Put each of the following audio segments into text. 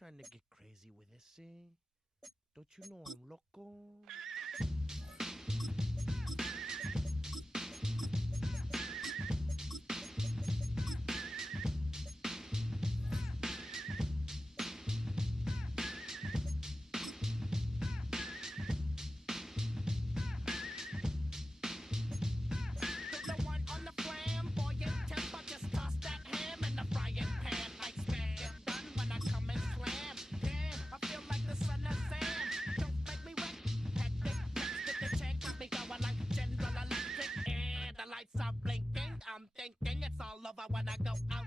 trying to get crazy with this, see? Don't you know I'm loco? Stop blinking, I'm thinking it's all over when I go out.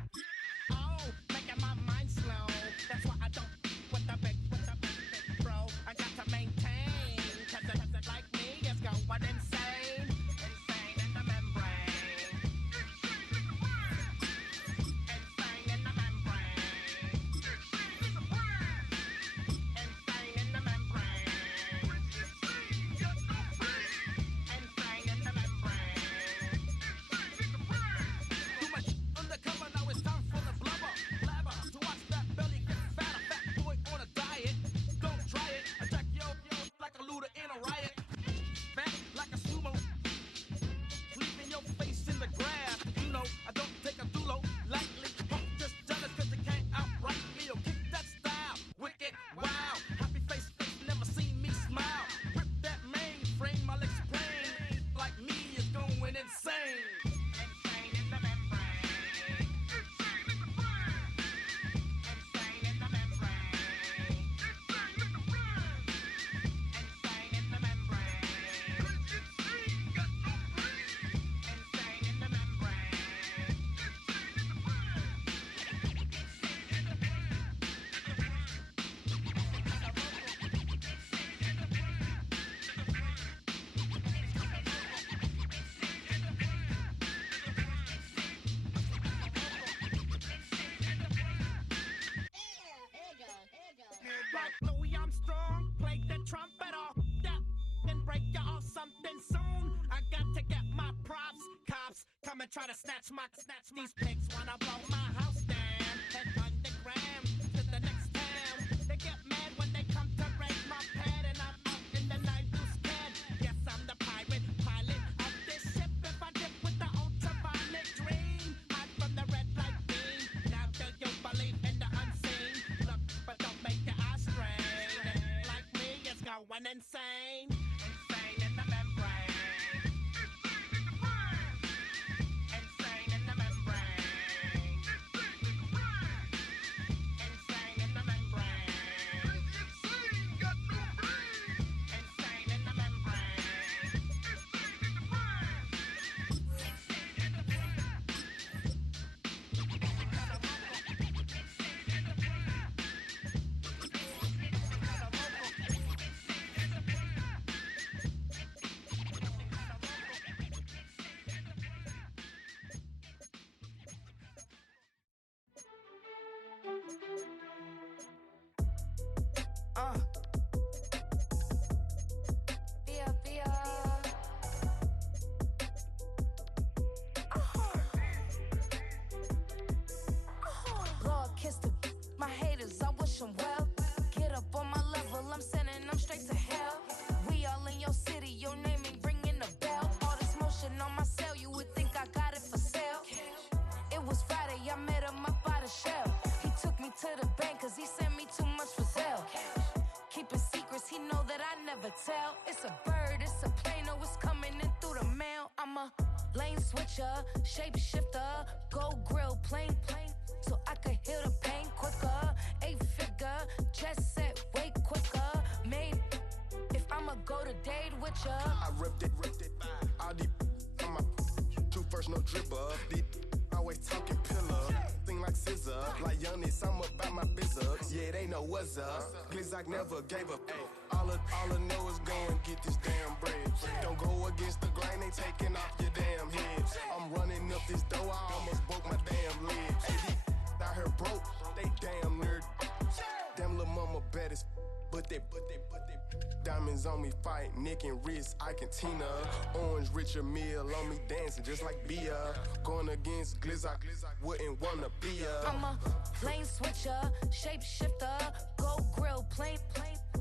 Oh, making my mind slow. That's why I don't with the big bro. I got to maintain, cause it like me is going insane. Insane in the membrane. Insane in the membrane. Insane in the membrane. Insane in the membrane. Too much undercover, now it's time for the blubber. Blabber, to watch that belly get fatter. Fat boy on a diet, don't try it. Attack yo like a looter in a riot. Fat like a sumo, leaving your face in the grass. You know, I don't take a dulo lightly. Punk just jealous cause they can't outright me. Yo, kick that style, wicked, wow. Happy face, never seen me smile. Rip that mainframe, my legs plain. Like me is going insane. Insane in the membrane. Insane in the brain. Insane in the membrane. Insane in the brain. Insane in the membrane. Insane got no brain. Insane in the membrane. Insane in the brain. Insane in the brain. Like Louis Armstrong, play the trumpet off that, then break you off something soon. I got to get my props. Cops come and try to snatch these pigs wanna blow my house down. Head underground to the next town. They get mad when they come to raid my pad, and I'm out in the night you scared. Yes, I'm the pirate pilot of this ship. If I dip with the ultraviolet dream, hide from the red light beam. Now do you believe in the unseen? Look, but don't make your eyes strain. Like me, it's going insane. Insane in the membrane. Insane in the brain. Insane in the membrane. Insane in the brain. Insane in the membrane. Insane got no brain. Insane in the membrane. Insane in the brain. Insane in the brain. Lord, kiss my haters, I wish them well. Get up on my level, I'm sending them straight to hell. We all in your city, your name ain't ringing the bell. All this motion on my cell, you would think I got it for sale. It was Friday, I met him up by the shell. He took me to the bank, cause he sent me too much for sale. Keeping secrets, he know that I never tell. It's a bird, it's a plane, oh, it's coming in through the mail. I'm a lane switcher, shapeshifter, go grill, plane, so I could heal the pain quicker. 8-figure, just set way quicker. Made if I'ma go to date with ya. I ripped it. All these on my two first, no dribble. These always talking pillar. Thing like scissor. Like youngest, I'm about my business. Yeah, they know what's up. Glizzock never gave up. All I know is go and get this damn bread. Don't go against the grain, they taking off your damn head. I'm running up this door, I almost broke my damn legs. Hey, these out here broke, they damn nerd. Damn little mama bad as but they diamonds Diamonds on me, fight, neck and wrist, I can Tina. Orange Richard Mill on me, dancing just like Bia. Going against Glizz, I wouldn't wanna be a. I'm a lane switcher, shapeshifter, gold grill, plain,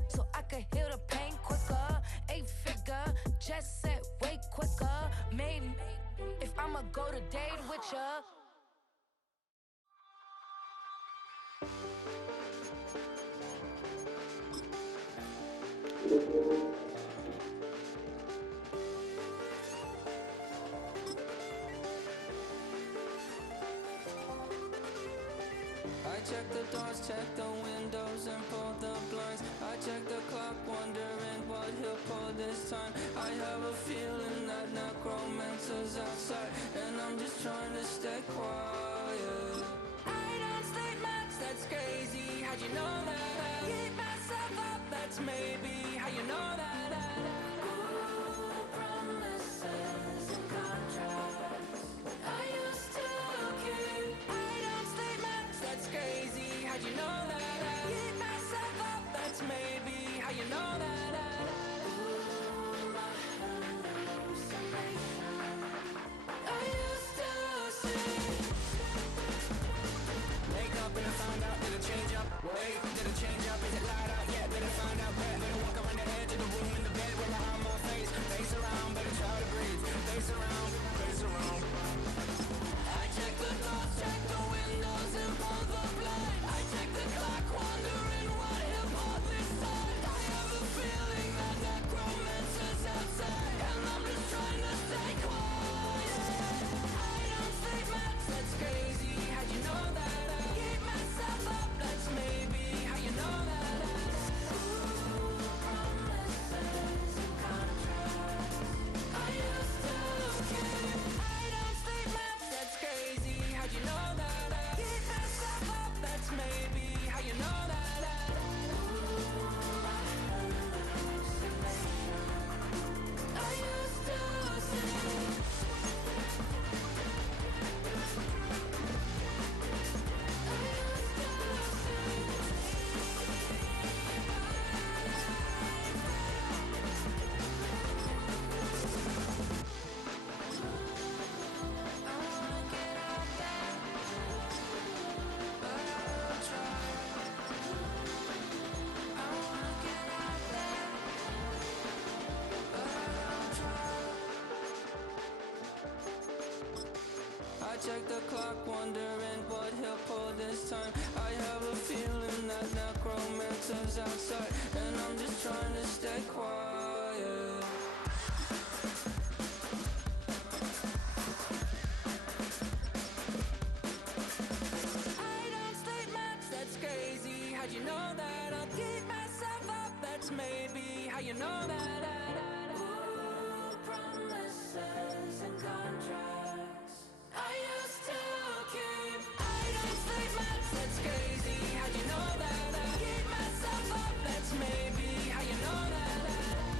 so I could heal the pain quicker. 8-figure, jet set way quicker. Made if I'ma go to date with ya. I check the doors, check the windows, and pull the blinds. I check the clock, wondering what he'll pull this time. I have a feeling that necromancer's outside, and I'm just trying to stay quiet. I don't stay much, that's crazy. How'd you know that? I keep myself up, that's maybe how you know that. Ooh, promises and contracts I used to keep. I don't stay much, that's crazy. How'd you know that? I keep myself up, that's maybe how you know that. Ooh, my hallucination I used to see. Wake up and I found out, did it change up? Wait, did it change up? Is it light out? Yeah, better find out where. Better walk around the edge of the room in the bed with my arm on face. Face around, better try to breathe. Face around, face around. I check the doors, check the windows and pull the blind. I check the clock, wondering what he'll pull this time. I have a feeling that necromancer's outside, and I'm just trying to stay quiet. I don't sleep much, that's crazy. How'd you know that? I keep myself up, that's maybe how you know that. Ooh, promises and contracts I used to keep. I don't sleep much, that's crazy. How'd you know that? I keep myself up, that's maybe how you know that. Ooh, my hallucination I used to see. I check the clock, wondering what he'll pull this time. I have a feeling that necromancer's outside, and I'm just trying to stay quiet. I don't sleep much, that's crazy. How'd you know that? I'll keep myself up, that's maybe how you know that. Ooh, promises and contracts I used to keep. I don't sleep much, that's crazy. How'd you know that? I keep myself up, that's maybe how you know that.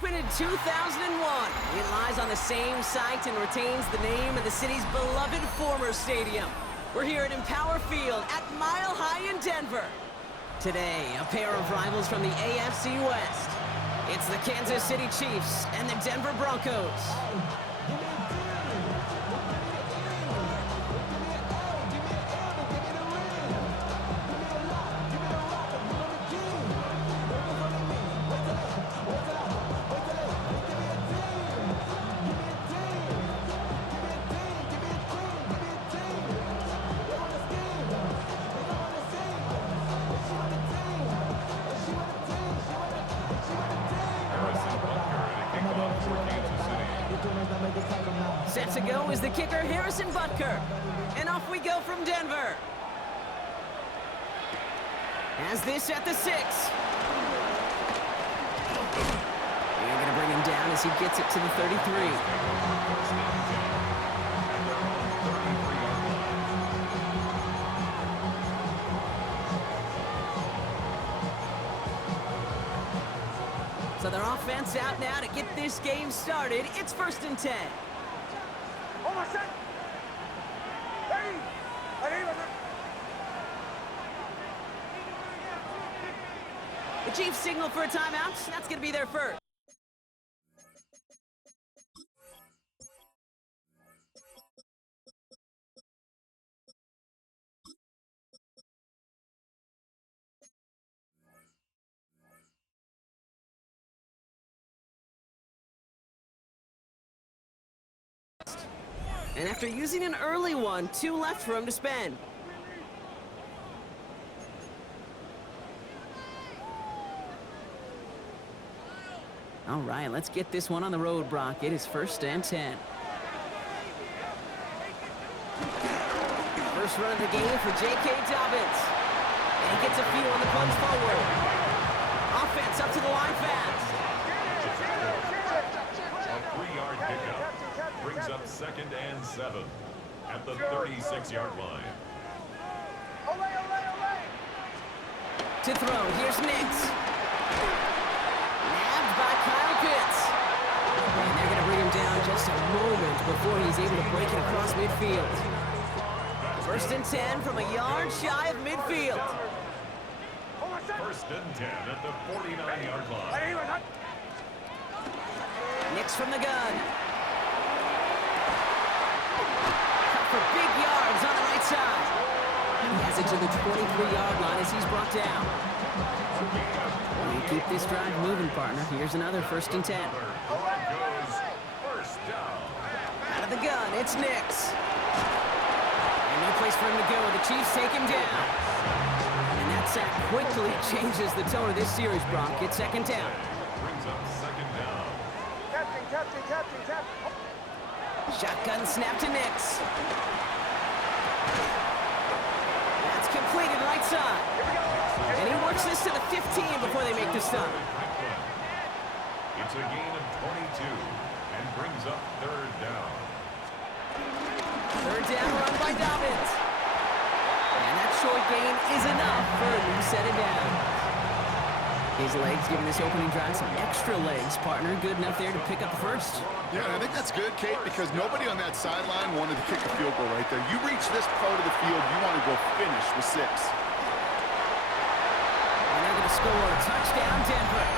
opened in 2001. It lies on the same site and retains the name of the city's beloved former stadium. We're here at Empower Field at Mile High in Denver. Today, a pair of rivals from the AFC West. It's the Kansas City Chiefs and the Denver Broncos. Set to go is the kicker, Harrison Butker. And off we go from Denver. As this at the 6. They're going to bring him down as he gets it to the 33. So their offense out now to get this game started. It's 1st and 10. The Chiefs signal for a timeout. That's going to be their first. And after using an early one, 2 left for him to spend. All right, let's get this one on the road, Brock. It is 1st and 10. First run of the game for J.K. Dobbins. And he gets a few on the plunge forward. Offense up to the line fast. A 3-yard pickup brings up 2nd and 7 at the 36-yard line. To throw, here's Nix. Nabbed by Kyle Pitts. And they're going to bring him down just a moment before he's able to break it across midfield. 1st and 10 from a yard shy of midfield. 1st and 10 at the 49-yard line. Nix from the gun. Cut for big yards on the right side. He has it to the 23-yard line as he's brought down. We keep this drive moving, partner. Here's another 1st and 10. Out of the gun, it's Nix. And no place for him to go. The Chiefs take him down. And that sack quickly changes the tone of this series, Brock. It's 2nd down. Brings up 2nd down. Captain. Shotgun snap to Nix. That's completed right side. And he works this to the 15 before they make the stop. It's a gain of 22 and brings up 3rd down. 3rd down run by Dobbins. And that short gain is enough for a new set it down. His legs giving this opening drive some extra legs, partner. Good enough there to pick up the first. Yeah, I think that's good, Kate, because nobody on that sideline wanted to kick a field goal right there. You reach this part of the field, you want to go finish with 6. And they're going to score a touchdown, Denver.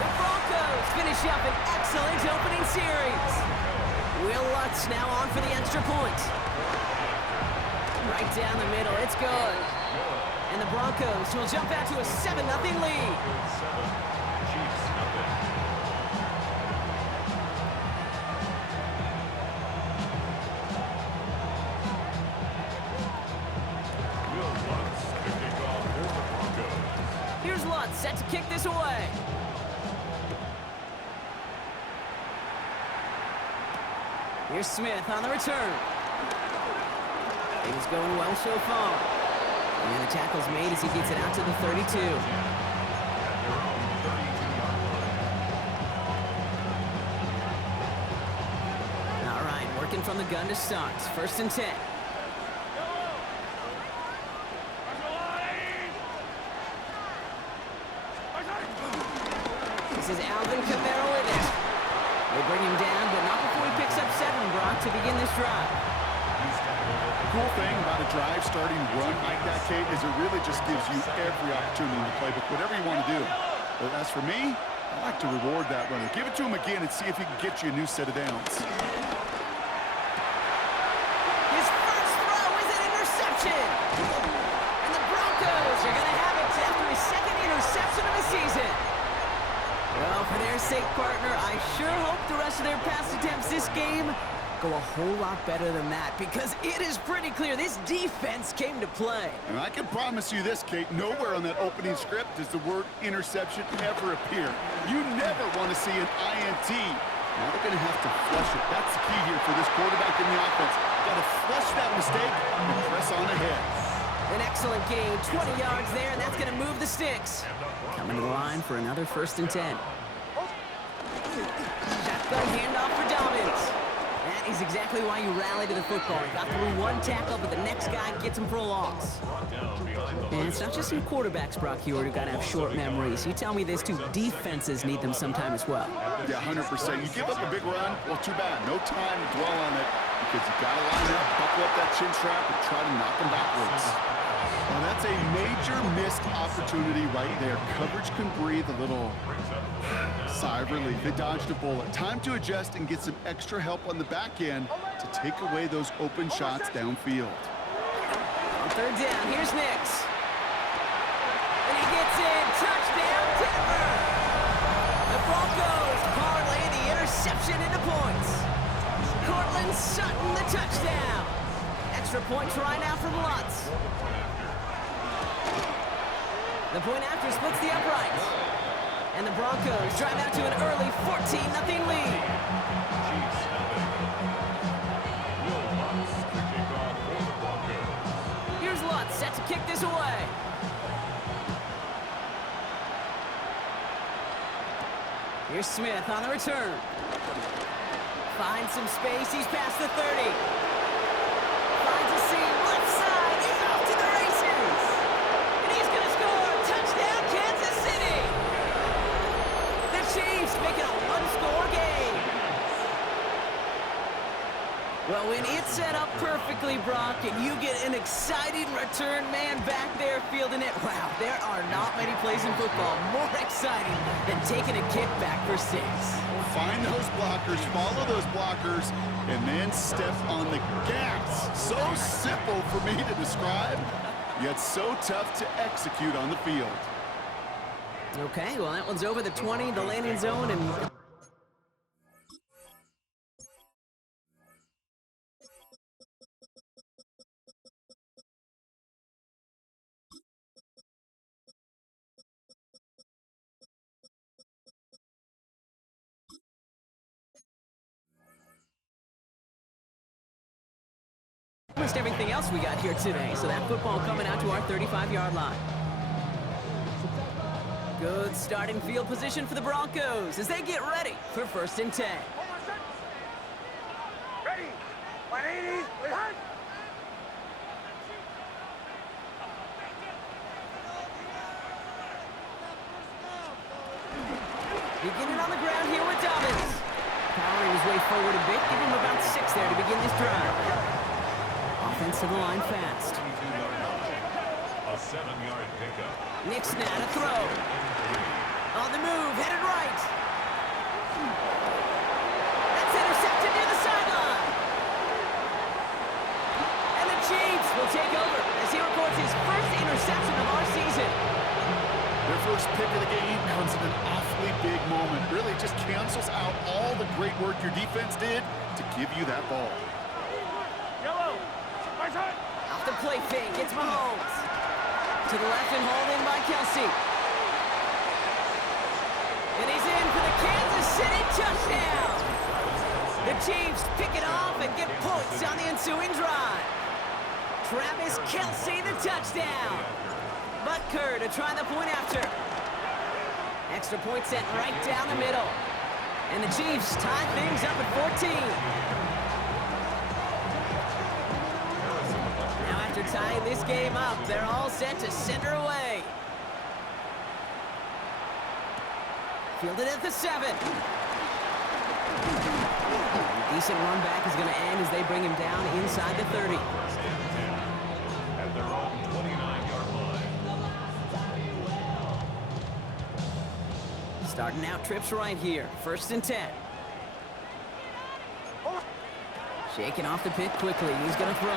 The Broncos finish up an excellent opening series. Will Lutz now on for the extra point. Right down the middle, it's good. And the Broncos will jump out to a 7-0 lead. 7, Chiefs nothing. Will Lutz to kick off for the Broncos. Here's Lutz set to kick this away. Here's Smith on the return. Things going well so far. And the tackle's made as he gets it out to the 32. At their own 32-yard line. All right, working from the gun to start. 1st and 10. This is Alvin Kamara with it. They bring him down, but not before he picks up 7, Brock, to begin this drive. The cool thing about a drive starting run like that, Kate, is it really just gives you every opportunity in the playbook, whatever you want to do. But as for me, I like to reward that runner. Give it to him again and see if he can get you a new set of downs. His first throw is an interception. And the Broncos are going to have it after his second interception of the season. Well, for their sake, partner, I sure hope the rest of their pass attempts this game go a whole lot better than that, because it is pretty clear this defense came to play. And I can promise you this, Kate, nowhere on that opening script does the word interception ever appear. You never want to see an INT. Now they're going to have to flush it. That's the key here for this quarterback in the offense. Got to flush that mistake and press on ahead. An excellent gain, 20 yards there, and that's going to move the sticks. Coming to the line for another 1st and 10. Shotgun handoff for Dobbins. That is exactly why you rally to the football. You got through one tackle, but the next guy gets him for a loss. And it's not just some quarterbacks, Brock Hewitt, who got to have short memories. You tell me this too, defenses need them sometime as well. Yeah, 100%. You give up a big run, well, too bad. No time to dwell on it, because you got to line up, buckle up that chin strap, and try to knock them backwards. Well, that's a major missed opportunity right there. Coverage can breathe a little sigh of relief. They dodged a bullet. Time to adjust and get some extra help on the back end to take away those open shots downfield. On 3rd down, here's Nix. And he gets in. Touchdown, Denver! The Broncos parlay the interception into points. Cortland Sutton, the touchdown. Extra point try now from Lutz. The point after splits the uprights. And the Broncos drive out to an early 14-0 lead. Here's Lutz set to kick this away. Here's Smith on the return. Finds some space, he's past the 30. Finds a seam, left side, he's off to the races. And he's gonna score, touchdown Kansas City. The Chiefs make it a 1-score game. Well, when it's set up perfectly, Brock, and you get an exciting return man back there fielding it, wow, there are not many plays in football more exciting than taking a kick back for 6. Find those blockers, follow those blockers, and then step on the gas. So simple for me to describe, yet so tough to execute on the field. Okay, well, that one's over the 20, the landing zone, and... almost everything else we got here today, so that football coming out to our 35-yard line. Good starting field position for the Broncos as they get ready for 1st and 10. Ready? 180. Beginning on the ground here with Dobbins. Powering his way forward a bit, give him about 6 there to begin this drive. Offense to the line fast. A 7-yard pickup. Nix now to throw. On the move, headed right. That's intercepted near the sideline. And the Chiefs will take over as he records his first interception of our season. Their first pick of the game comes at an awfully big moment. Really just cancels out all the great work your defense did to give you that ball. Off the play fake, it's Mahomes. To the left and hauled in by Kelsey. And he's in for the Kansas City touchdown. The Chiefs pick it off and get points on the ensuing drive. Travis Kelsey, the touchdown. Butker to try the point after. Extra point sent right down the middle. And the Chiefs tie things up at 14. After tying this game up, they're all set to send her away. Fielded at the 7. A decent run back is going to end as they bring him down inside the 30. First and 10 at their own 29-yard line. Starting out trips right here. First and 10. Shaking off the pit quickly. He's going to throw.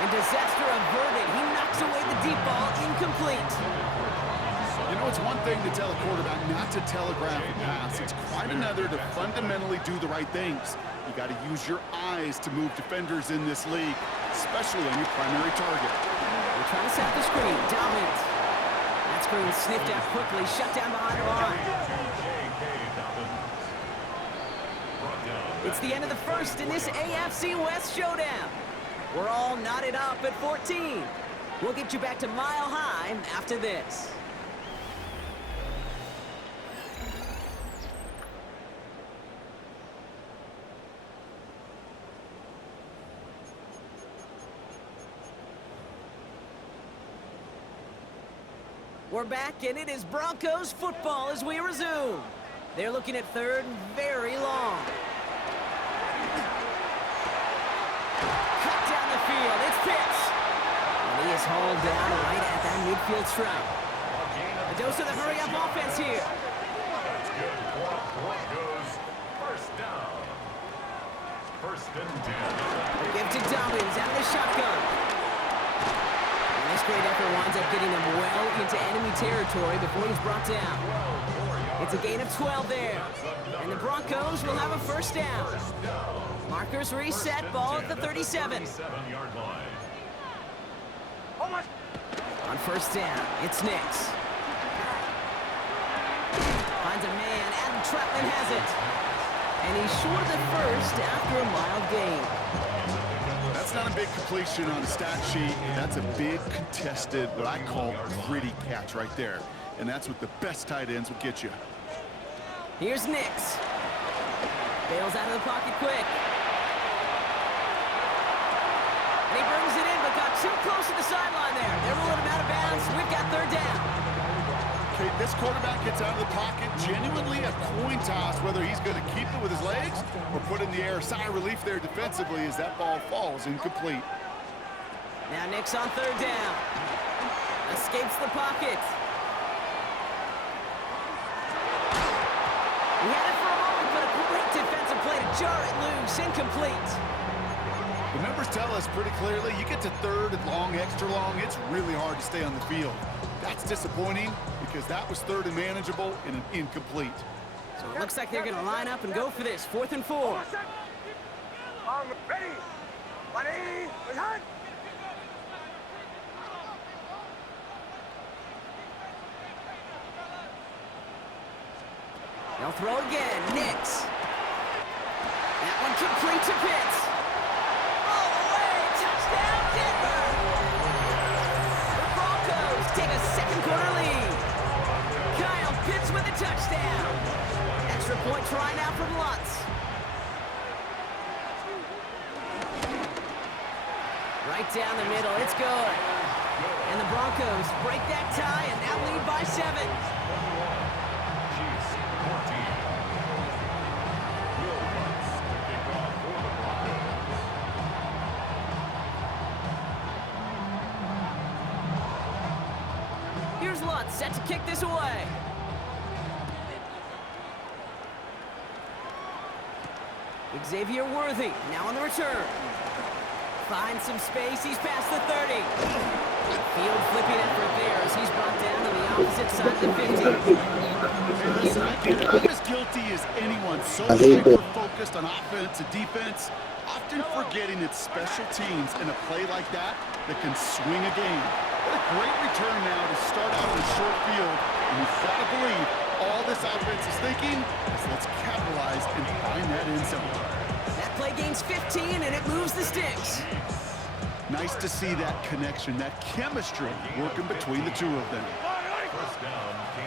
And disaster averted. He knocks away the deep ball. Incomplete. You know, it's one thing to tell a quarterback not to telegraph a pass. It's quite another to fundamentally do the right things. You got to use your eyes to move defenders in this league, especially on your primary target. They're trying to set the screen. Dominant. That screen sniffed out quickly. Shut down behind the line. It's the end of the first in this AFC West showdown. We're all knotted up at 14. We'll get you back to Mile High after this. We're back, and it is Broncos football as we resume. They're looking at third and very long. Cut down the field. It's Pitts. And he is hauled down right at that midfield stripe. A dose of the hurry-up offense here. That's good for Broncos. First down. First and 10. Give to Dobbins out of the shotgun. And this great effort winds up getting him well into enemy territory before he's brought down. It's a gain of 12 there. And the Broncos will have a first down. Markers reset, ball at the 37. 37-yard line. On first down, it's Nix. Finds a man, Adam Troutman has it. And he's short of the first after a mild gain. That's not a big completion on the stat sheet. That's a big contested, what I call gritty catch right there. And that's what the best tight ends will get you. Here's Nix. Bails out of the pocket quick. And he brings it in, but got too close to the sideline there. They're ruling him out of bounds. We've got third down. Okay, this quarterback gets out of the pocket, genuinely a coin toss, whether he's going to keep it with his legs or put in the air. Sigh of relief there defensively as that ball falls incomplete. Now Nix on third down. Escapes the pocket. He had it for a moment, but a great defensive play to jar it loose. Incomplete. The numbers tell us pretty clearly, you get to third and long, extra long, it's really hard to stay on the field. That's disappointing because that was third and manageable and an incomplete. So it looks like they're going to line up and go for this. 4th and 4. Ready. Ready. Ready. They'll throw again. Nix. That one complete to Pitts. All the way. Touchdown, Denver. The Broncos take a second quarter lead. Kyle Pitts with a touchdown. Extra point try now from Lutz. Right down the middle. It's good. And the Broncos break that tie and now lead by 7. Here's Lutz set to kick this away. Xavier Worthy now on the return. Finds some space. He's past the 30. Field flipping effort there as he's brought down to the opposite side of the 50. I'm as guilty as anyone, so hyper-focused on offense and defense, often forgetting it's special teams in a play like that can swing a game. What a great return now to start out in a short field, and you've got to believe all this offense is thinking is let's capitalize and find that end zone. That play gains 15 and it moves the sticks. Nice to see that connection, that chemistry working between the two of them.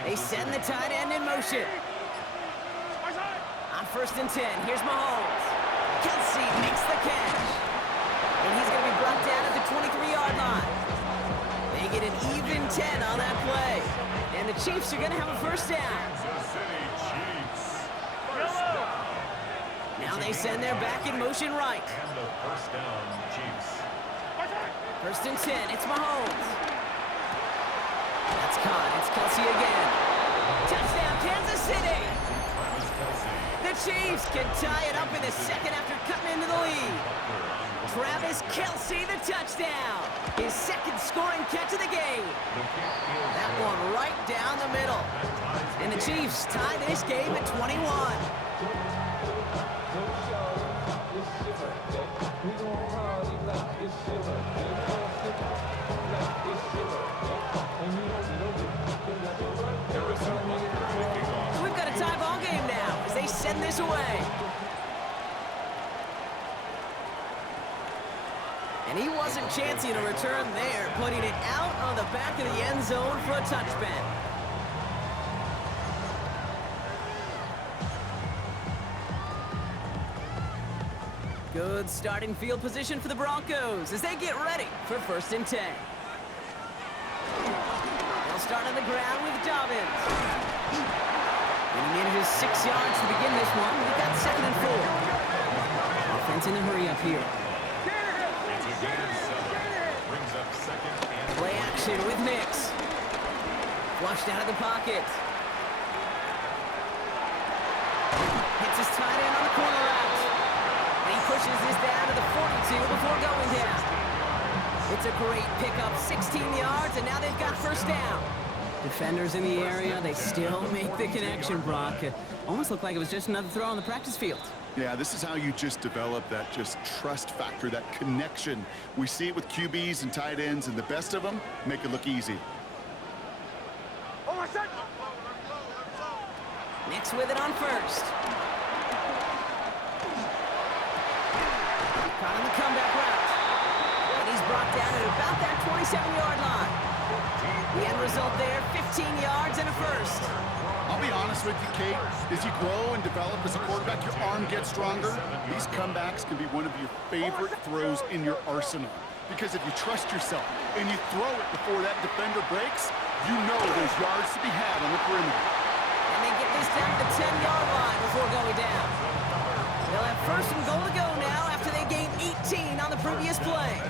They send the tight end in motion. On 1st and 10, here's Mahomes. Kelsey makes the catch. And he's going to be brought down at the 23-yard line. They get an even 10 on that play. And the Chiefs are going to have a first down. Now they send their back in motion right. And a first down, Chiefs. First and 10, it's Mahomes. That's caught, it's Kelsey again. Touchdown, Kansas City! Travis Kelce. The Chiefs can tie it up in the second after cutting into the lead. Travis Kelce, the touchdown. His second scoring catch of the game. That one right down the middle. And the Chiefs tie this game at 21. We've got a tie ball game now as they send this away. And he wasn't chancing a return there, putting it out on the back of the end zone for a touchback. Good starting field position for the Broncos as they get ready for first and 10. They'll start on the ground with Dobbins. And he manages 6 yards to begin this one. We've got second and 4. Offense in a hurry up here. Brings up second and Play action with Nix. Flushed out of the pocket. Hits his tight end on the corner route. And he pushes this down to the 42 before going down. It's a great pickup, 16 yards, and now they've got first down. Defenders in the area, they still make the connection, Brock. Almost looked like it was just another throw on the practice field. Yeah, this is how you just develop that just trust factor, that connection. We see it with QBs and tight ends, and the best of them make it look easy. Nix with it on first. Caught on the comeback route. And he's brought down at about that 27-yard line. The end result there, 15 yards and a first. I'll be honest with you, Kate. As you grow and develop as a quarterback, your arm gets stronger. These comebacks can be one of your favorite throws in your arsenal. Because if you trust yourself and you throw it before that defender breaks, you know there's yards to be had on the perimeter. And they get this down to the 10-yard line before going down. They'll have first and goal to go now after they gained 18 on the previous play.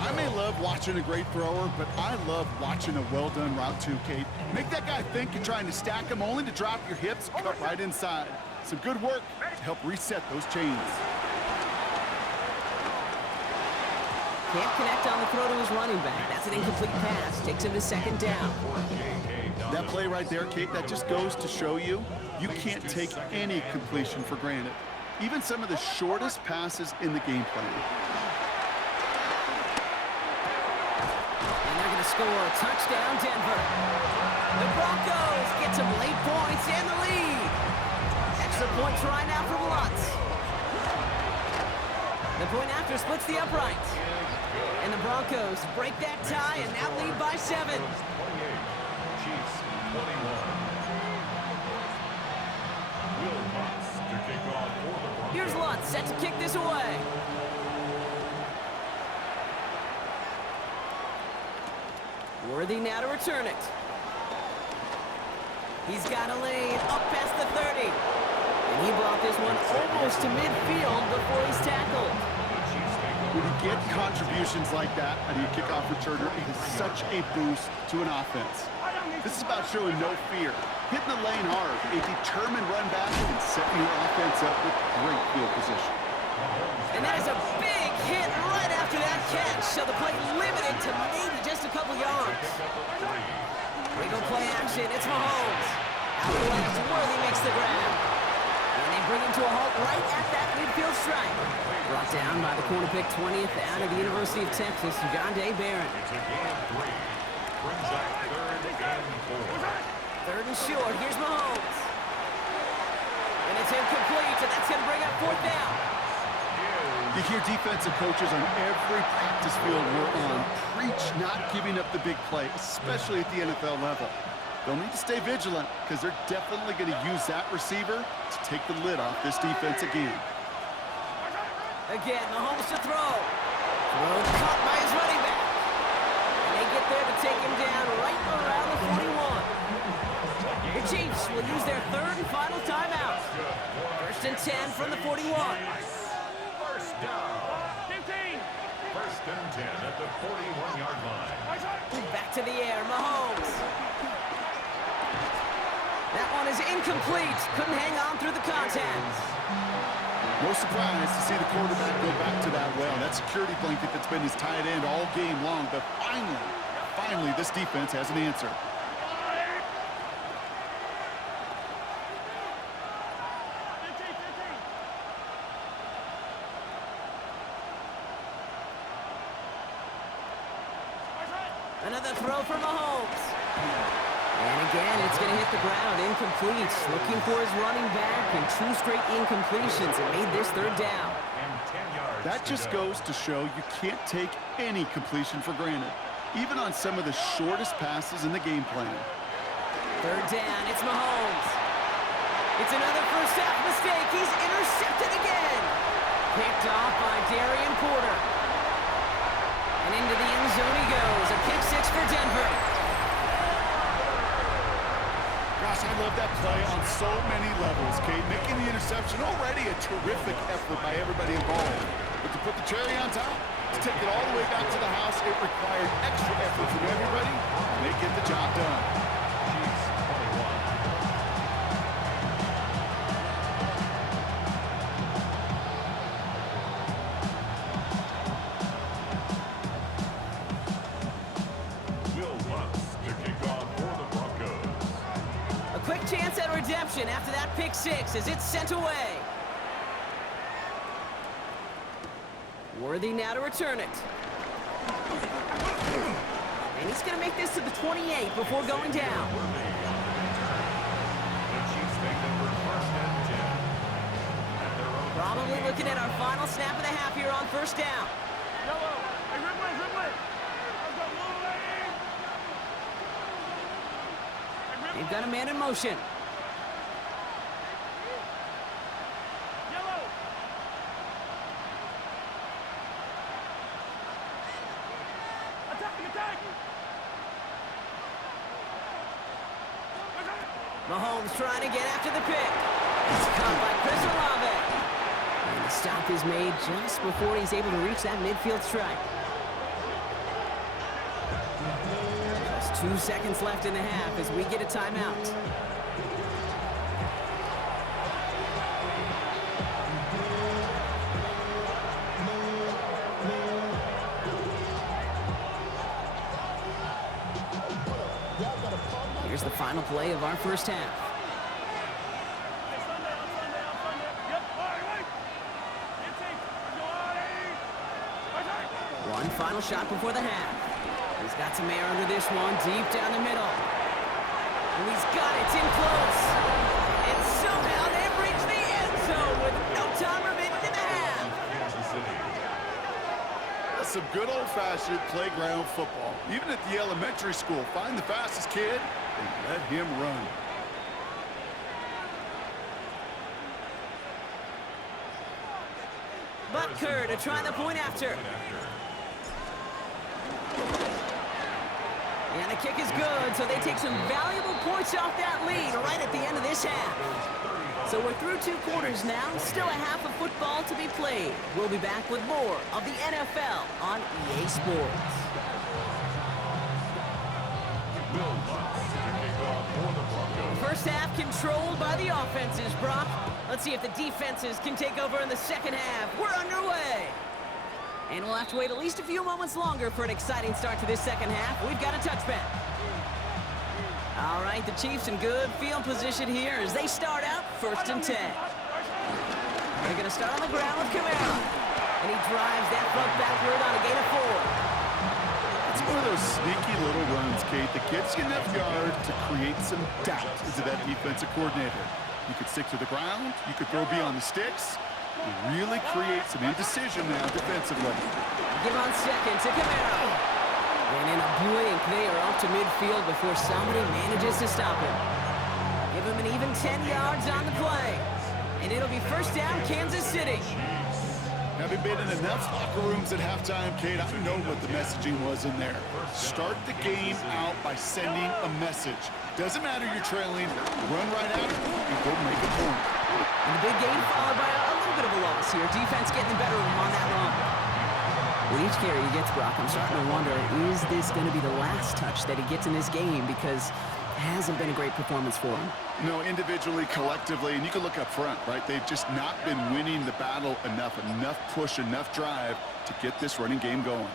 I may love watching a great thrower, but I love watching a well-done route too, Kate. Make that guy think you're trying to stack him only to drop your hips, cut right inside. Some good work to help reset those chains. Can't connect on the throw to his running back. That's an incomplete pass. Takes him to second down. That play right there, Kate, that just goes to show you, you can't take any completion for granted. Even some of the shortest passes in the game plan. And they're going to score. Touchdown, Denver. The Broncos get some late points and the lead. Extra point try now from Lutz. The point after splits the upright. And the Broncos break that tie and now lead by 7. 28, Chiefs 21. Will Lutz to kick off for the Broncos. Here's Lutz set to kick this away. Worthy now to return it. He's got a lane up past the 30. And he brought this one almost to midfield before he's tackled. When you get contributions like that out of your kickoff returner, it is such a boost to an offense. This is about showing no fear, hitting the lane hard, a determined run back, and setting your offense up with great field position. And that is a big hit right after that catch, so the play limited to maybe just a couple yards. We go play action, it's Mahomes. Out left, Worthy makes the grab. And they bring him to a halt right at that midfield strike. Brought down by the corner pick 20th out of the University of Texas, John Day Barron. It's a gain of 3. Brings up third and 4. Third and short, here's Mahomes. And it's incomplete, and that's going to bring up fourth down. You hear defensive coaches on every practice field we're on preach not giving up the big play, especially at the NFL level. They'll need to stay vigilant because they're definitely going to use that receiver to take the lid off this defense again. Again, Mahomes to throw. Throw caught by his running back. And they get there to take him down right around the 41. The Chiefs will use their third and final timeout. First First and 10 from the 41. First down. 15. First and 10 at the 41-yard line. Back to the air, Mahomes. That one is incomplete. Couldn't hang on through the contact. No surprise to see the quarterback go back to that well. That security blanket that's been his tight end all game long. But finally, this defense has an answer. Another throw for Mahomes. And again, it's going to hit the ground, incomplete. Looking for his running back, and 2 straight incompletions and made this third down. And 10 yards. That just goes to show you can't take any completion for granted, even on some of the shortest passes in the game plan. Third down, it's Mahomes. It's another first half mistake. He's intercepted again. Picked off by Darian Porter. And into the end zone he goes. A pick 6 for Denver. Gosh, I love that play on so many levels, Kate. Making the interception already a terrific effort by everybody involved. But to put the cherry on top, to take it all the way back to the house, it required extra effort from everybody, and they get the job done. Chiefs 21. Will Lutz to kick off for the Broncos. A quick chance at redemption after that pick 6 as it's sent away. Worthy now to return it. And he's going to make this to the 28 before going down. The Chiefs take over first and 10. At their own Probably looking at our final snap of the half here on first down. They've got a man in motion. Mahomes trying to get after the pick. It's caught by Chris Olave. And the stop is made just before he's able to reach that midfield strike. Just 2 seconds left in the half as we get a timeout. Here's the final play of our first half. One final shot before the half. He's got some air under this one, deep down the middle. And he's got it, it's in close. And somehow they've reached the end zone with no time remaining in the half. Kansas City. That's some good old-fashioned playground football. Even at the elementary school, find the fastest kid and let him run. Butker to try the point after. And the kick is good, so they take some valuable points off that lead right at the end of this half. So we're through 2 quarters now, still a half of football to be played. We'll be back with more of the NFL on EA Sports. Will Lutz to kick off for the Broncos. First half controlled by the offenses, Brock. Let's see if the defenses can take over in the second half. We're underway. And we'll have to wait at least a few moments longer for an exciting start to this second half. We've got a touchback. All right, the Chiefs in good field position here as they start out first and 10. They're going to start on the ground with Camara. And he drives that front backward on a gain of 4. It's one of those sneaky little runs, Kate, that gets you enough yard to create some doubt into that defensive coordinator. You could stick to the ground, you could throw beyond the sticks, and really create some indecision now defensively. Give on second to Camara. And in a blink, they are off to midfield before somebody manages to stop him. Give him an even 10 yards on the play. And it'll be first down, Kansas City. Having been in enough locker rooms at halftime, Kate, I know what the messaging was in there. Start the game out by sending a message. Doesn't matter you're trailing, run right at it and go make a point. And the big gain followed by a little bit of a loss here. Defense getting the better of him on that run. With each carry he gets, Brock, I'm starting to wonder, is this going to be the last touch that he gets in this game? Because it hasn't been a great performance for him. No, individually, collectively, and you can look up front, right? They've just not been winning the battle enough push, enough drive to get this running game going.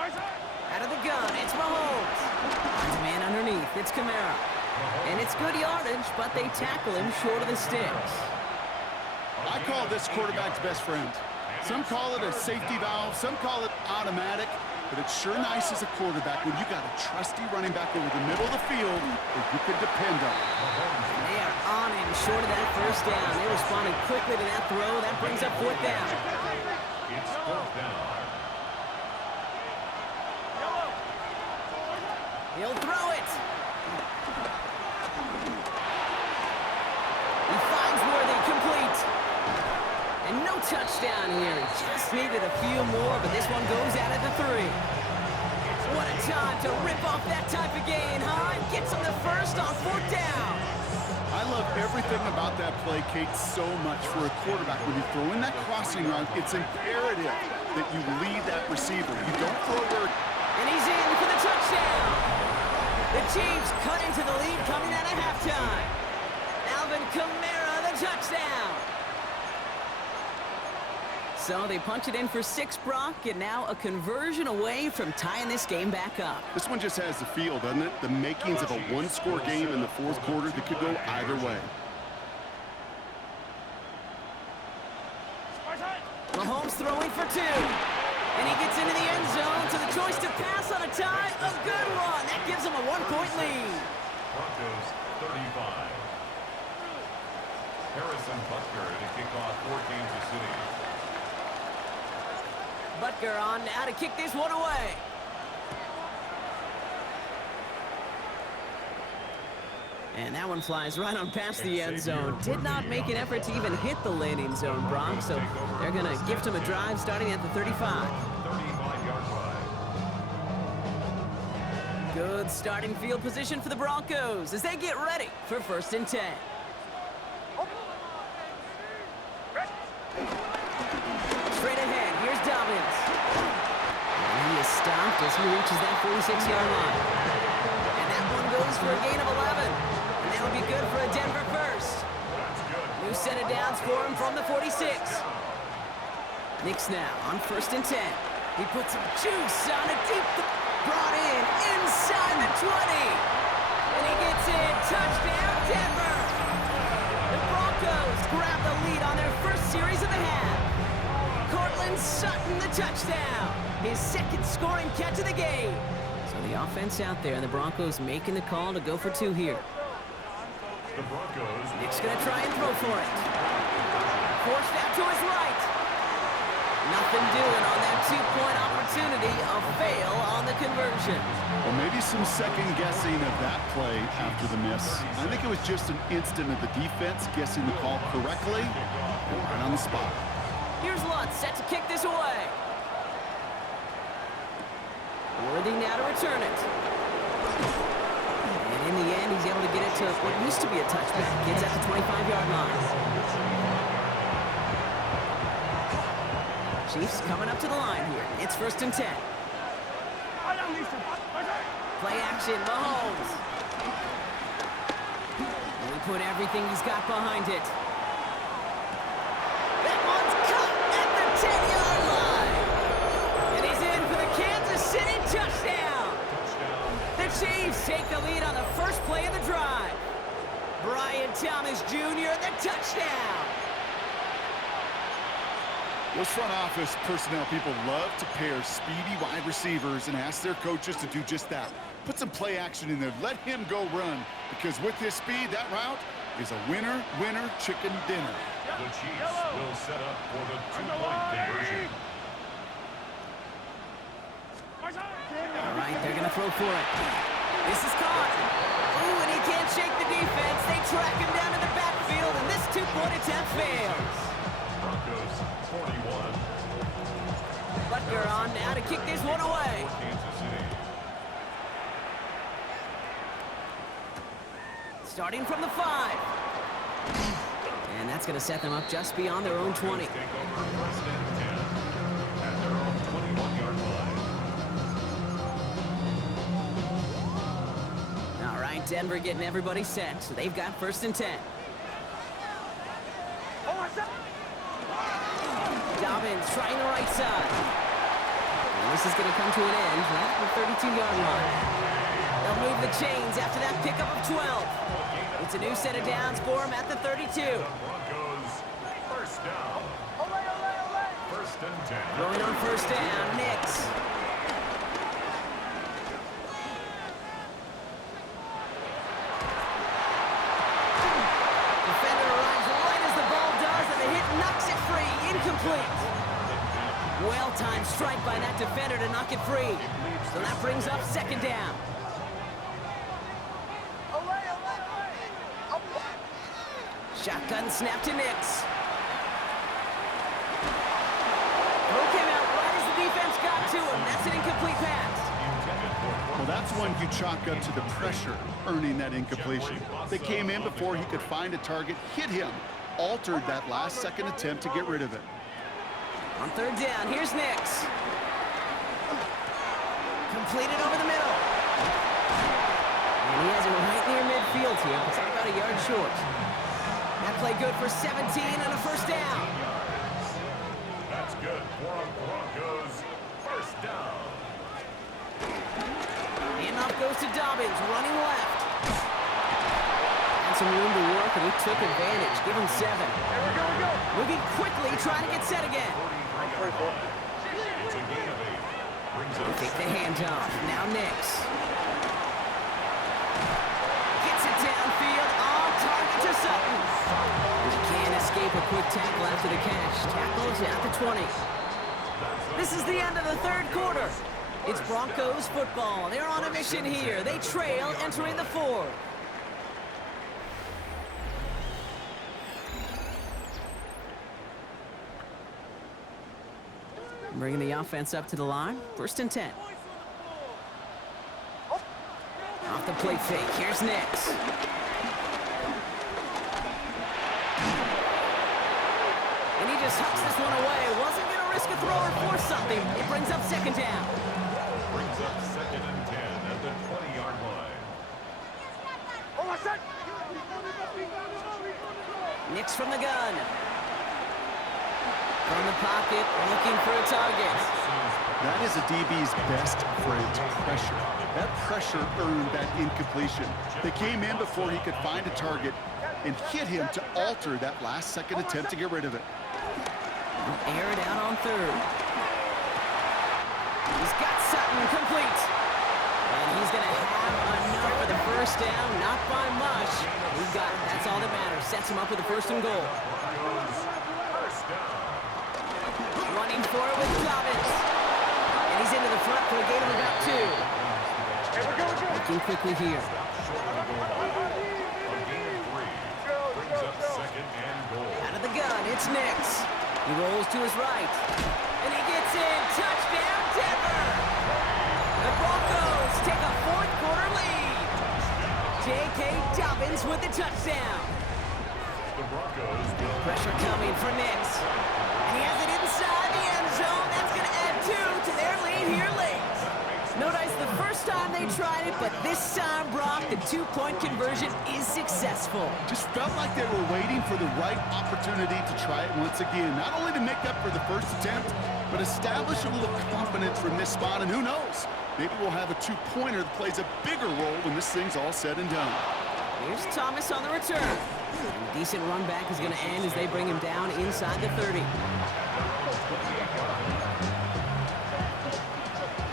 Out of the gun, it's Mahomes. Finds a man underneath, it's Kamara. And it's good yardage, but they tackle him short of the sticks. I call this quarterback's best friend. Some call it a safety valve, some call it automatic, but it's sure nice as a quarterback when you got a trusty running back over the middle of the field that you can depend on. And they are on him short of that first down. They responded quickly to that throw. That brings up fourth down. It's fourth down. He'll throw it. He finds Worthy complete. And no touchdown here. He just needed a few more, but this one goes out at the 3. What a time to rip off that type of gain, huh? And gets him the first on fourth down. I love everything about that play, Kate, so much for a quarterback. When you throw in that crossing route, it's imperative that you lead that receiver. You don't throw where... And he's in for the touchdown. The Chiefs cut into the lead coming out of halftime. Alvin Kamara, the touchdown. So they punch it in for 6, Brock, and now a conversion away from tying this game back up. This one just has the feel, doesn't it? The makings of a one-score game in the fourth quarter that could go either way. Mahomes throwing for 2. And he gets into the end zone, so the choice to pass on a tie, a good one. That gives him a 1-point lead. Broncos 35. Harrison Butker to kick off for Kansas City. Butker on now to kick this one away. And that one flies right on past the end zone. Did not make an effort to even hit the landing zone, Brock. So they're going to gift him a drive starting at the 35. 35-yard line. Good starting field position for the Broncos as they get ready for 1st and 10. Straight ahead, here's Dobbins. And he is stopped as he reaches that 46-yard line. And that one goes for a gain of 11. And that'll be good for a Denver first. New set of downs for him from the 46. Knicks now on 1st and 10. He puts some juice on a deep brought in inside the 20. And he gets in. Touchdown, Denver. The Broncos grab the lead on their first series of the half. Cortland Sutton, the touchdown. His 2nd scoring catch of the game. So the offense out there, and the Broncos making the call to go for 2 here. The Broncos. Nick's going to try and throw for it. Forced out to his right. Nothing doing on that 2-point opportunity. A fail on the conversion. Well, maybe some second guessing of that play after the miss. I think it was just an instant of the defense guessing the call correctly and right on the spot. Here's Lutz set to kick this away. Worthy now to return it. And in the end, he's able to get it to what used to be a touchback. Gets at the 25-yard line. Chiefs coming up to the line here. It's 1st and 10. Play action, Mahomes. And he put everything he's got behind it. That one's caught at the 10-yard line. And he's in for the Kansas City touchdown. The Chiefs take the lead on the first play of the drive. Brian Thomas Jr., the touchdown. Those front office personnel people love to pair speedy wide receivers and ask their coaches to do just that. Put some play action in there. Let him go run. Because with his speed, that route is a winner, winner, chicken dinner. The Chiefs will set up for the 2-point conversion. All right, they're going to throw for it. This is caught. Ooh, and he can't shake the defense. They track him down to the backfield, and this 2-point attempt fails. Broncos 41. Butker on now to kick this one away. Kansas City. Starting from the 5. And that's going to set them up just beyond their own 20. Take over first and 10 at their own 21-yard line. All right, Denver getting everybody set. So they've got first and 10. Dobbins trying the right side. And this is going to come to an end right at the 32-yard line. They'll move the chains after that pickup of 12. It's a new set of downs for him at the 32. Broncos first down. First and 10. Going on first down, Nix. Defender arrives right as the ball does, and the hit knocks it free. Incomplete. Well-timed strike by that defender to knock it free. So that brings up second down. Shotgun snap to Nix. Throw came out right as the defense got to him. That's an incomplete pass. Well, that's one you chalk up to the pressure, earning that incompletion. They came in before he could find a target, hit him, altered that last-second attempt to get rid of it. On third down, here's Nix. Completed over the middle. And he has it right near midfield here. It's about a yard short. That play good for 17 and a first down. That's good for a Broncos first down. Handoff goes to Dobbins, running left. Had some room to work, and he took advantage. Give him 7. Moving quickly, trying to get set again. It's a gain of 8. Brings up Take the handoff. Now Nix. Gets it downfield, on target to Sutton. He can't escape a quick tackle after the catch. Tackles at the 20. This is the end of the third quarter. It's Broncos football. They're on a mission here. They trail entering the fourth. Bringing the offense up to the line. First and 10. Off the play fake. Here's Nix. And he just hucks this one away. Wasn't going to risk a throw or force something. It brings up second down. brings up second and 10 at the 20-yard line. Nix from the gun. From the pocket, looking for a target. That is a DB's best friend, pressure. That pressure earned that incompletion. They came in before he could find a target and hit him to alter that last-second attempt to get rid of it. Air it out on third. He's got Sutton complete. And he's going to have enough for the first down. Not by much. He got it. That's all that matters. Sets him up with a first and goal. Running for it with Dobbins. And he's into the front for a gain of about 2. Looking quickly here. Brings up second and goal. Out of the gun, it's Nix. He rolls to his right. And he gets in. Touchdown, Denver! The Broncos take a fourth quarter lead. J.K. Dobbins with the touchdown. The Broncos will Pressure coming for Nix. And he has it inside the end zone. That's going to add 2 to their lead here late. Notice the first time they tried it, but this time, Brock, the 2-point conversion is successful. Just felt like they were waiting for the right opportunity to try it once again. Not only to make up for the first attempt, but establish a little confidence from this spot. And who knows, maybe we'll have a 2-pointer that plays a bigger role when this thing's all said and done. Here's Thomas on the return. And a decent run back is going to end as they bring him down inside the 30.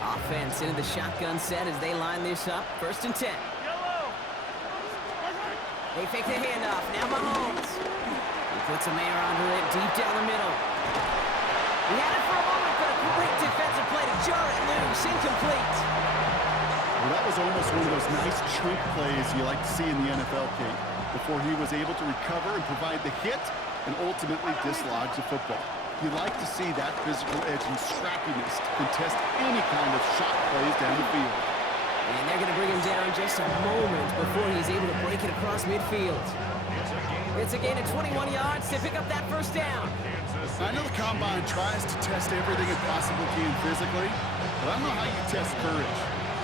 Offense into the shotgun set as they line this up. First and 10. They fake the handoff. Now Mahomes. He puts a man under it deep down the middle. He had it for a moment, but a great defensive play to jar it loose. Incomplete. Well, that was almost one of those nice chunk plays you like to see in the NFL, Kate, before he was able to recover and provide the hit and ultimately dislodge the football. You like to see that physical edge and scrappiness to contest any kind of shot plays down the field. And they're going to bring him down just a moment before he's able to break it across midfield. It's a gain It's a gain of 21 yards to pick up that first down. I know the Combine tries to test everything it possibly can physically, but I don't know how you test courage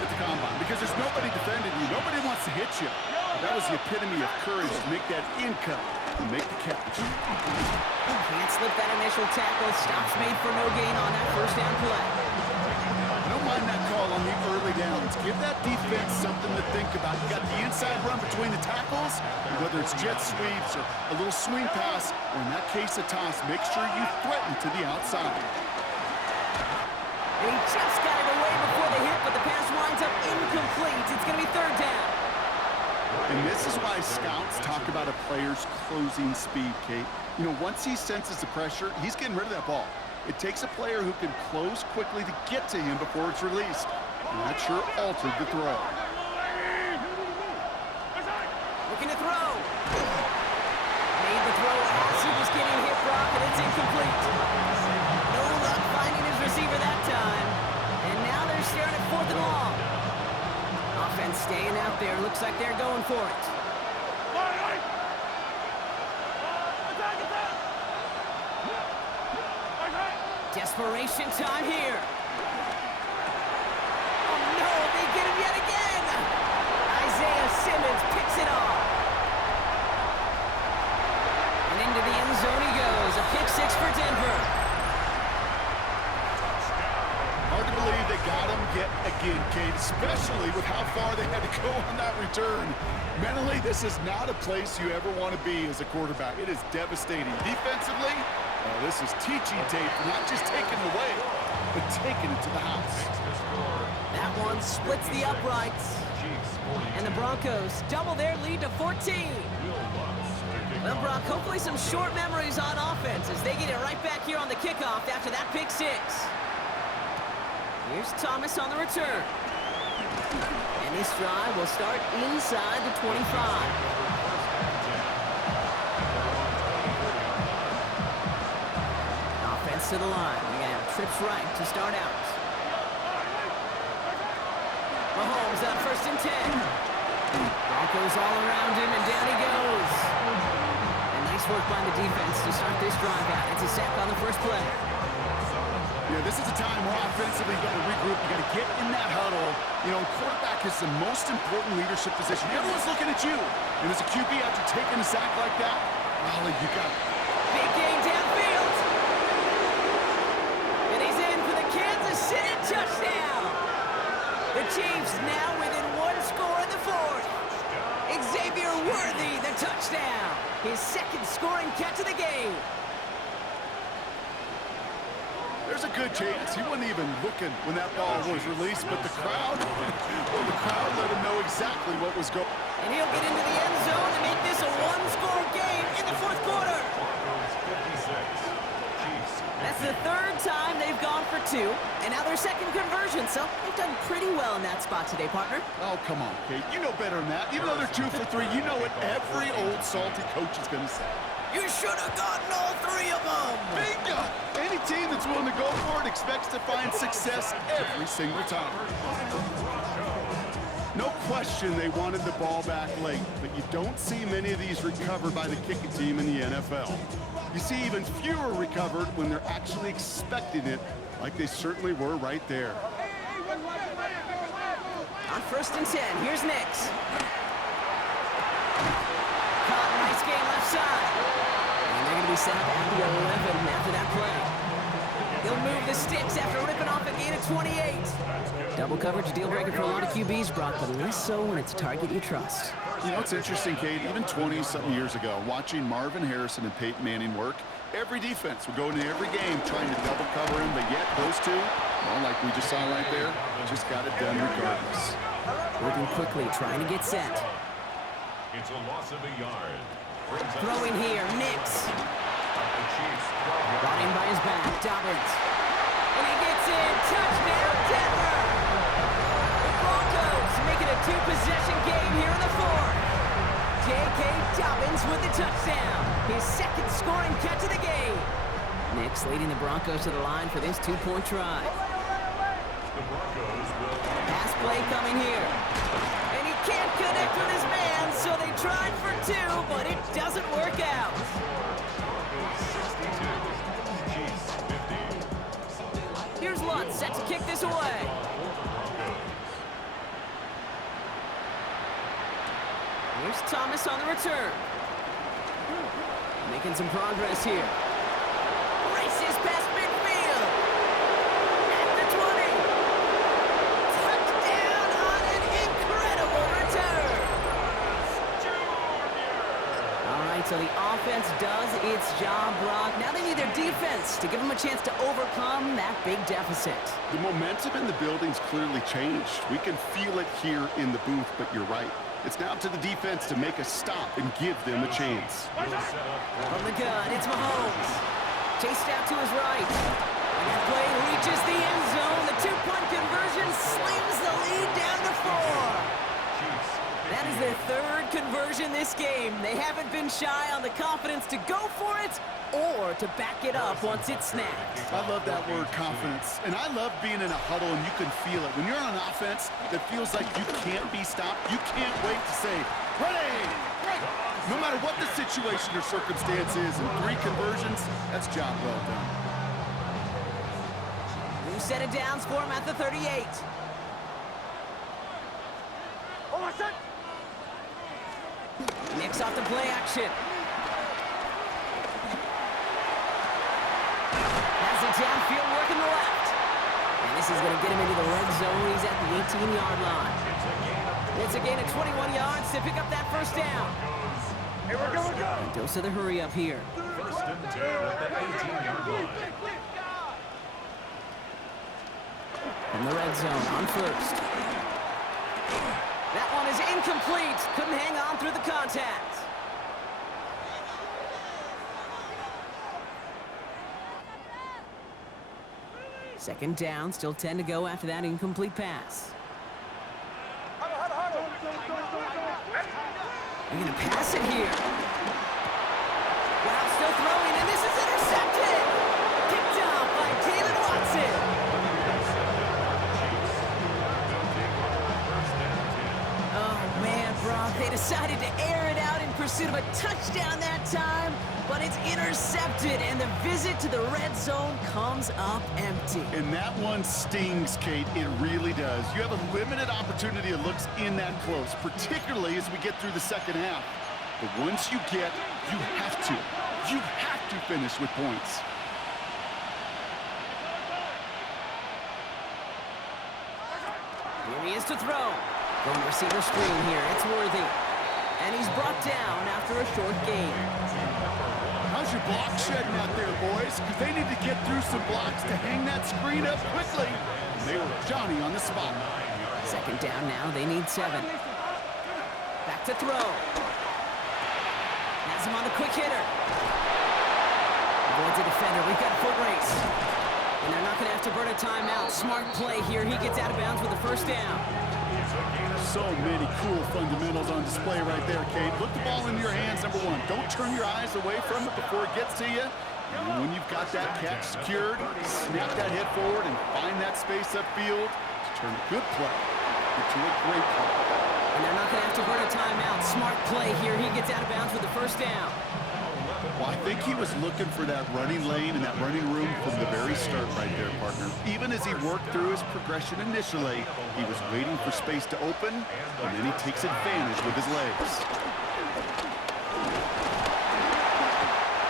at the Combine because there's nobody defending you. Nobody wants to hit you. That was the epitome of courage to make that in cut and make the catch. Can't slip that initial tackle. Stops made for no gain on that first down play. I don't mind that call on the early downs. Give that defense something to think about. You got the inside run between the tackles, and whether it's jet sweeps or a little swing pass, or in that case a toss, make sure you threaten to the outside. And he just got it away before the hit, but the pass winds up incomplete. It's going to be third down. And this is why scouts talk about a player's closing speed, Kate. You know, once he senses the pressure, he's getting rid of that ball. It takes a player who can close quickly to get to him before it's released. And that sure altered the throw. Looking to throw. Made the throw as he was getting hit, Brock, and it's incomplete. No luck finding his receiver that time. And now they're staring at 4th and long. Offense staying out there. Looks like they're going for it. Desperation time here. Oh no, they get him yet again. Isaiah Simmons picks it off. And into the end zone he goes. A pick six for Denver. Hard to believe they got him yet again, Kate, especially with how far they had to go on that return. Mentally, this is not a place you ever want to be as a quarterback. It is devastating. Defensively, this is teaching tape for not just taking it away, but taking it to the house. That one splits the uprights. And the Broncos double their lead to 14. Well, Brock, hopefully some short memories on offense as they get it right back here on the kickoff after that pick six. Here's Thomas on the return. And this drive will start inside the 25. To the line. We're going to have trips right to start out. Mahomes on 1st and 10. Broncos all around him, and down he goes. And nice work by the defense to start this drive out. It's a sack on the first play. Yeah, this is a time where offensively you got to regroup. You got to get in that huddle. You know, quarterback is the most important leadership position. Everyone's looking at you. And as a QB, after taking a sack like that, well, you got it. Big gain downfield. City touchdown! The Chiefs now within one score in the 4th. Xavier Worthy, the touchdown. His second scoring catch of the game. There's a good chance he wasn't even looking when that ball was released, but the crowd, well, the crowd let him know exactly what was going on. And he'll get into the end zone to make this a one-score game in the 4th quarter. That's the 3rd time they've gone for 2, and now their second conversion, so they've done pretty well in that spot today, partner. Oh, come on, Kate. You know better than that. Even though they're 2 for 3, you know what every old salty coach is going to say. You should have gotten all 3 of them. Bingo! Any team that's willing to go for it expects to find success every single time. No question they wanted the ball back late, but you don't see many of these recovered by the kicking team in the NFL. You see even fewer recovered when they're actually expecting it, like they certainly were right there. On 1st and 10, here's Nix. Caught, nice game left side. And they're going to be set up at the 11 after that play. He'll move the sticks after ripping off a gain of 28. Double coverage, deal breaker for a lot of QBs, Brock, but less so when it's a target you trust. You know, it's interesting, Kate, even 20-something years ago, watching Marvin Harrison and Peyton Manning work, every defense would go into every game trying to double cover him, but yet those two, well, like we just saw right there, just got it done regardless. Working quickly, trying to get set. It's a loss of a yard. Throwing here, Nix. Brought in by his back, Dobbins. And he gets in, touchdown, Denver! The Broncos make it a 2-possession game here in the 4th. J.K. Dobbins with the touchdown. His second scoring catch of the game. Nix leading the Broncos to the line for this 2-point try. The Broncos will... Pass play coming here. And he can't connect with his man, so they tried for 2, but it doesn't work out. Here's Thomas on the return. Making some progress here. Races past midfield. At the 20. Touchdown on an incredible return. All right, so the offense does its job, Brock. Now they need their defense to give them a chance to overcome that big deficit. The momentum in the building's clearly changed. We can feel it here in the booth, but you're right. It's now to the defense to make a stop and give them a chance. From the gun, it's Mahomes. Chased out to his right. And that play reaches the end zone. The two-point conversion slams the lead down to 4. That is their third conversion this game. They haven't been shy on the confidence to go for it or to back it up once it's snapped. I love that word, confidence. And I love being in a huddle and you can feel it. When you're on offense, it feels like you can't be stopped. You can't wait to say, ready! No matter what the situation or circumstance is, in 3 conversions, that's job well done. New set of downs for him at the 38. Nicks off the play action. Has it downfield, working the left. And this is going to get him into the red zone. He's at the 18-yard line. It's a gain of 21 yards to pick up that first down. Here we go, A dose of the hurry up here. First and 10 at the 18-yard line. From the red zone on first. That one is incomplete. Couldn't hang on through the contact. Second down, still 10 to go after that incomplete pass. They're going to pass it here. Wow, still throwing, and this is intercepted. Kicked off by Taylor Watson. Oh, man, Brock, they decided to air it out in pursuit of a touchdown that time, but it's intercepted, and the visit to the red zone comes up empty. And that one stings, Kate. It really does. You have a limited opportunity that looks in that close, particularly as we get through the second half. But once you get, you have to finish with points. Here he is to throw. Going receiver screen here. It's Worthy. And he's brought down after a short gain. How's your block shedding out there, boys? Because they need to get through some blocks to hang that screen up quickly. And they were Johnny on the spot. Second down now. They need 7. Back to throw. Has him on the quick hitter. Avoids a defender. We've got a foot race. And they're not going to have to burn a timeout. Smart play here. He gets out of bounds with the first down. So many cool fundamentals on display right there, Kate. Put the ball in your hands, number 1. Don't turn your eyes away from it before it gets to you. And when you've got that catch secured, snap that head forward and find that space upfield to turn a good play into a great play. And they're not going to have to burn a timeout. Smart play here. He gets out of bounds with the first down. Well, I think he was looking for that running lane and that running room from the very start right there, partner. Even as he worked through his progression initially, he was waiting for space to open, and then he takes advantage with his legs.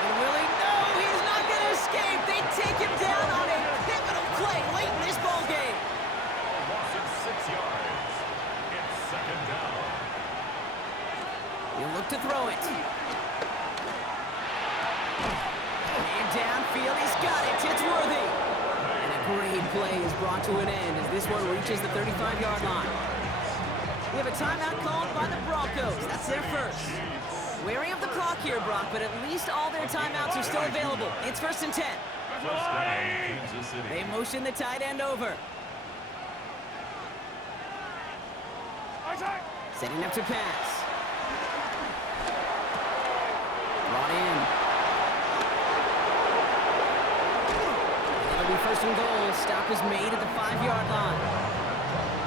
And Willie, no, he's not going to escape. They take him down on a pivotal play late in this ball game. Loss of 6 yards. It's second down. He'll look to throw it. And downfield, he's got it. It's Worthy. And a great play is brought to an end as this one reaches the 35-yard line. We have a timeout called by the Broncos. That's their first. Wary of the clock here, Brock, but at least all their timeouts are still available. It's first and 10. First down, Kansas City. They motion the tight end over. Setting up to pass. Brought in. It'll be first and goal. Stop is made at the 5-yard line.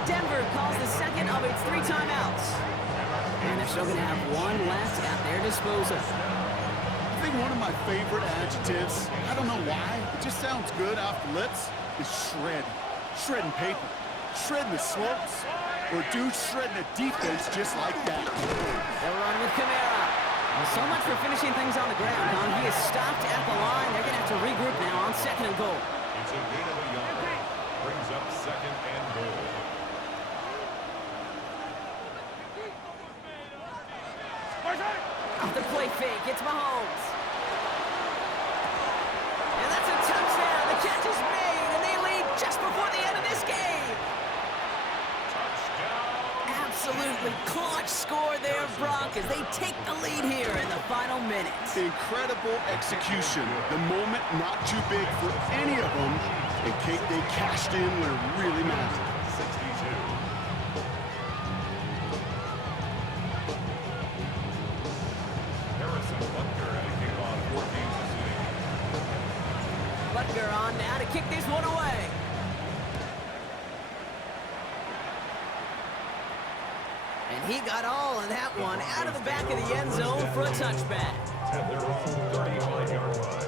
Denver calls the second of its 3 timeouts. And they're still going to have 1 left at their disposal. I think one of my favorite adjectives, I don't know why, it just sounds good off the lips, is shred. Shredding paper. Shredding the slopes. or a dude shredding a defense just like that. They'll run with Kamara. Well, so much for finishing things on the ground, huh? He is stopped at the line. They're going to have to regroup now on 2nd and goal. It's a gain of a yard. Brings up 2nd and goal. Off the play fake, it's Mahomes. And that's a touchdown. The catch is made, and they lead just before the end of this game. Absolutely clutch score there, Brock, as they take the lead here in the final minutes. Incredible execution. The moment not too big for any of them. And Kate, they cashed in when it really mattered. 62. Harrison Butker at a kickoff, 14-6. Butker on now to kick this one away. And he got all of that one out of the back of the end zone for a touchback. At their own 35-yard line.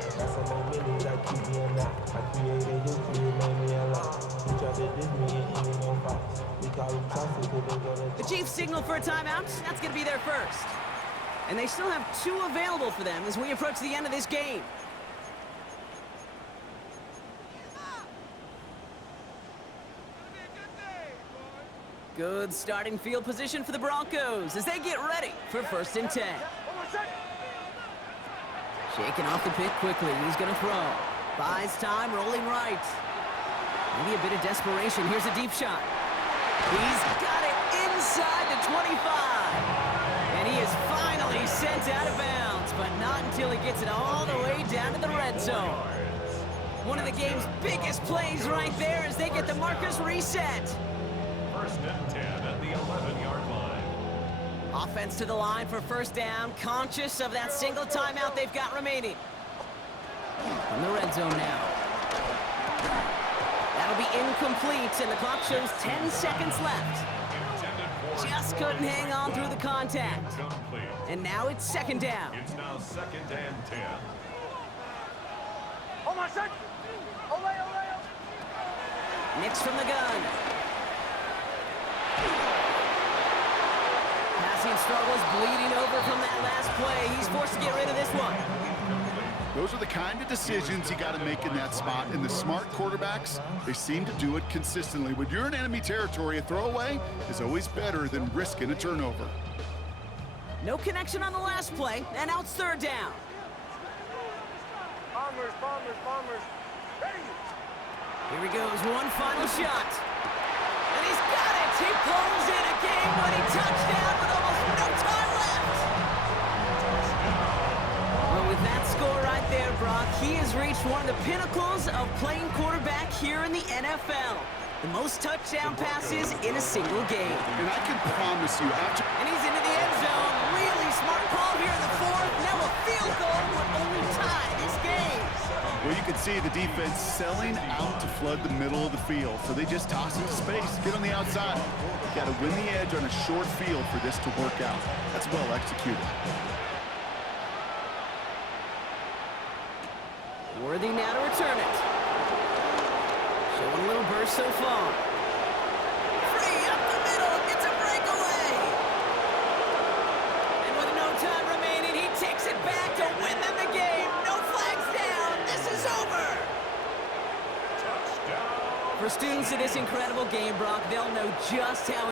The Chiefs signal for a timeout. That's going to be their first. And they still have 2 available for them as we approach the end of this game. Good starting field position for the Broncos as they get ready for 1st and 10. Shaking off the pick quickly. He's going to throw. Buys time, rolling right. Maybe a bit of desperation. Here's a deep shot. He's got it inside the 25. And he is finally sent out of bounds, but not until he gets it all the way down to the red zone. One of the game's biggest plays right there as they get the markers reset. 1st and 10 at the 11-yard line. Offense to the line for 1st down, conscious of that single timeout they've got remaining. From the red zone now. That'll be incomplete, and the clock shows 10 seconds left. Just couldn't hang on through the contact. And now it's 2nd down. It's now 2nd and 10. Nix from the gun. Passing struggles, bleeding over from that last play. He's forced to get rid of this one. Those are the kind of decisions you got to make in that spot. And the smart quarterbacks, they seem to do it consistently. When you're in enemy territory, a throwaway is always better than risking a turnover. No connection on the last play, and now it's 3rd down. Bombers. Ready. Here he goes, one final shot. And he's got it! He pulls in a game-winning touchdown with almost no time left! Well, with that score right there, Brock, he has reached one of the pinnacles of playing quarterback here in the NFL. The most touchdown passes in a single game. And I can promise you, after... And he's into the end zone. Really smart call here in the 4th. Now a field goal would only tie this game. Well, you can see the defense selling out to flood the middle of the field. So they just toss it to space, get on the outside. Got to win the edge on a short field for this to work out. That's well executed. Worthy now to return it. Showing a little burst so far. Free up the middle, gets a breakaway. And with no time remaining, he takes it back to win them the game. No flags down. This is over. Touchdown. For students of this incredible game, Brock, they'll know just how